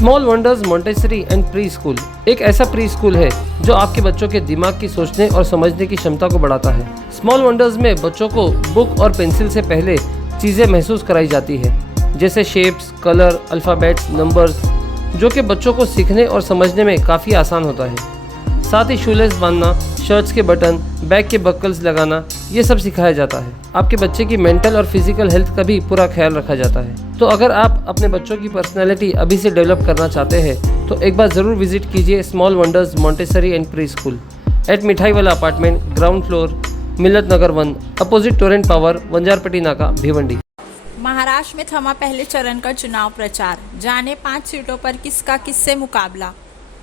Small wonders Montessori and pre school एक ऐसा pre school है जो आपके बच्चों के दिमाग की सोचने और समझने की क्षमता को बढ़ाता है। स्मॉल वंडर्स में बच्चों को बुक और पेंसिल से पहले चीज़ें महसूस कराई जाती है, जैसे शेप्स, कलर, अल्फ़ाबेट्स, नंबर्स, जो कि बच्चों को सीखने और समझने में काफ़ी आसान होता है। साथ ही शूलेस बांधना, शर्ट्स के बटन, बैग के बकल्स लगाना, ये सब सिखाया जाता है। आपके बच्चे की मेंटल और फिजिकल हेल्थ का भी पूरा ख्याल रखा जाता है। तो अगर आप अपने बच्चों की पर्सनैलिटी अभी से डेवलप करना चाहते हैं तो एक बार ज़रूर विजिट कीजिए small wonders Montessori and pre school eight मिठाई वाला अपार्टमेंट, ग्राउंड फ्लोर, मिलत नगर 1, अपोजिट टोरेंट पावर, वंजारपट्टी नाका, भिवंडी। महाराष्ट्र में थमा पहले चरण का चुनाव प्रचार, जाने 5 सीटों पर किसका किससे मुकाबला।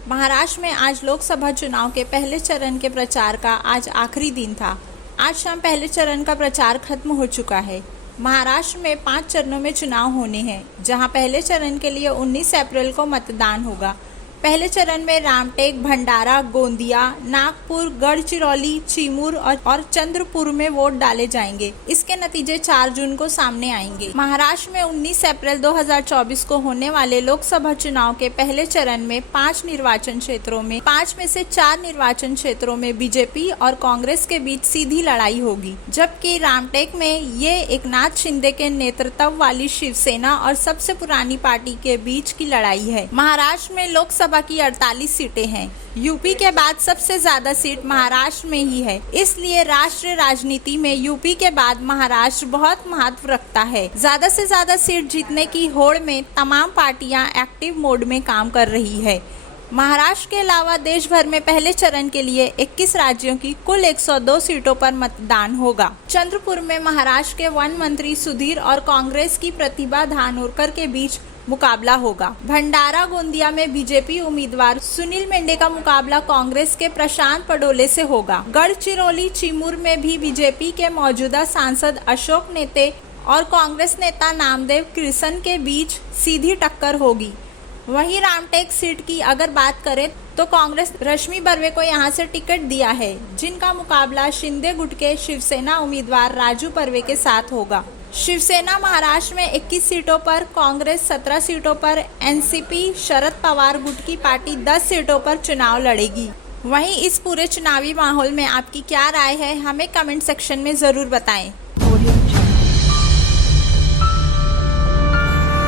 महाराष्ट्र में आज लोकसभा चुनाव के पहले चरण के प्रचार का आज आखिरी दिन था। आज शाम पहले चरण का प्रचार खत्म हो चुका है। महाराष्ट्र में 5 चरणों में चुनाव होने हैं, जहां पहले चरण के लिए 19 अप्रैल को मतदान होगा। पहले चरण में रामटेक, भंडारा, गोंदिया, नागपुर, गढ़चिरौली, चिमूर और चंद्रपुर में वोट डाले जाएंगे। इसके नतीजे 4 जून को सामने आएंगे। महाराष्ट्र में 19 अप्रैल 2024 को होने वाले लोकसभा चुनाव के पहले चरण में 5 निर्वाचन क्षेत्रों में 5 में से 4 निर्वाचन क्षेत्रों में बीजेपी और कांग्रेस के बीच सीधी लड़ाई होगी, जबकि रामटेक में ये एकनाथ शिंदे के नेतृत्व वाली शिवसेना और सबसे पुरानी पार्टी के बीच की लड़ाई है। महाराष्ट्र में लोकसभा की 48 सीटें हैं। यूपी के बाद सबसे ज्यादा सीट महाराष्ट्र में ही है, इसलिए राष्ट्रीय राजनीति में यूपी के बाद महाराष्ट्र बहुत महत्व रखता है। ज्यादा से ज्यादा सीट जीतने की होड़ में तमाम पार्टियां एक्टिव मोड में काम कर रही है। महाराष्ट्र के अलावा देश भर में पहले चरण के लिए 21 राज्यों की कुल 102 सीटों पर मतदान होगा। चंद्रपुर में महाराष्ट्र के वन मंत्री सुधीर और कांग्रेस की प्रतिभा धानोरकर के बीच मुकाबला होगा। भंडारा, गोंदिया में बीजेपी उम्मीदवार सुनील मेंढे का मुकाबला कांग्रेस के प्रशांत पडोले से होगा। गढ़चिरौली, चिमूर में भी बीजेपी के मौजूदा सांसद अशोक नेते और कांग्रेस नेता नामदेव कृष्ण के बीच सीधी टक्कर होगी। वहीं रामटेक सीट की अगर बात करें तो कांग्रेस रश्मि बर्वे को यहां से टिकट दिया है, जिनका मुकाबला शिंदे गुट के शिवसेना उम्मीदवार राजू बर्वे के साथ होगा। शिवसेना महाराष्ट्र में 21 सीटों पर, कांग्रेस 17 सीटों पर, एनसीपी शरद पवार गुट की पार्टी 10 सीटों पर चुनाव लड़ेगी। वहीं इस पूरे चुनावी माहौल में आपकी क्या राय है, हमें कमेंट सेक्शन में ज़रूर बताएं।